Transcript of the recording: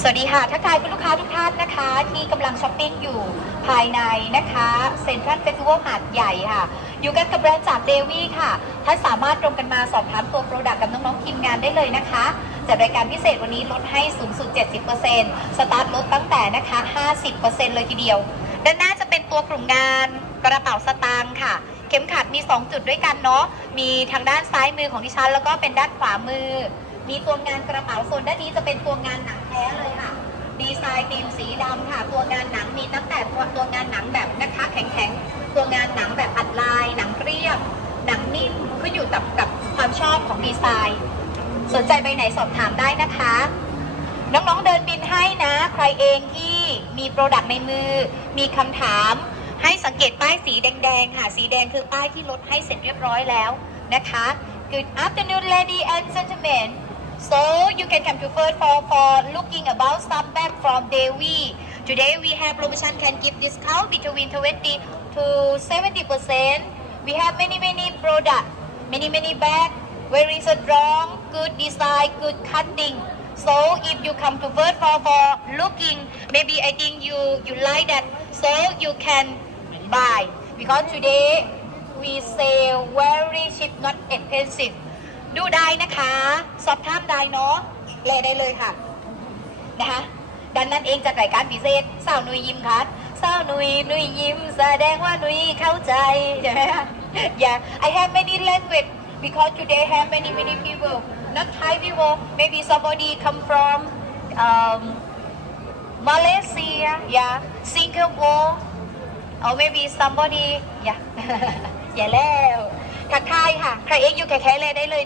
สวัสดีค่ะทักทายคุณลูกค้าทุกท่านนะคะ ที่กำลังช้อปปิ้งอยู่ภายในนะคะเซ็นทรัลเฟสติวัลหาดใหญ่ค่ะ อยู่กันกับแบรนด์จากเดวี่ค่ะท่านสามารถตรงกันมาสอบถามตัวโปรดักต์กับน้องๆทีมงานได้เลยนะคะจัดรายการพิเศษวันนี้ลดให้สูงสุด 70%สตาร์ทลดตั้งแต่นะคะ 50%เลยทีเดียว ด้านหน้าจะเป็นตัวกลุ่มงานกระเป๋าสตางค์ค่ะเข็มขัดมี 2 จุดด้วยกันเนาะมีทางด้านซ้ายมือของดิฉัน แล้วก็เป็นด้านขวามือ มีตัวงานกระเป๋าโซนด้านนี้จะเป็นตัวงานหนัง ดีไซน์ธีมสีดำค่ะ ตัวงานหนังมีตั้งแต่ตัวตัวงานหนังแบบนะคะแข็งๆ ตัวงานหนังแบบอัดลาย หนังเรียบ หนังนิ่มขึ้นอยู่กับกับความชอบของดีไซน์ สนใจใบไหนสอบถามได้นะคะ น้องๆเดินบินให้นะ ใครเองที่มีโปรดักต์ในมือ มีคำถาม ให้สังเกตป้ายสีแดงๆค่ะ สีแดงคือป้ายที่ลดให้เสร็จเรียบร้อยแล้วนะคะ Good afternoon lady and gentlemen so you can come to first for for looking about some bag from Devi today we have promotion can give discount between 20 to 70 percent we have many many product many many bag very strong good design good cutting so if you come to first for for looking maybe I think you you like that so you can buy because today we sell very cheap not expensive ดูได้นะคะ สอบถามได้เนาะแลได้เลยค่ะนะคะดังนั้นเองจากรายการพิเศษสาวนุยยิ้มคัดสาวนุยนุยยิ้ม แสดงว่านุยเข้าใจใช่ไหมคะ yeah I have many language because today have many many people not Thai people maybe somebody come from um, Malaysia yeah Singapore or maybe somebody yeah อย่าแล้วทักทายค่ะ ใครเอ็กอยู่แค่ๆเลยได้เลย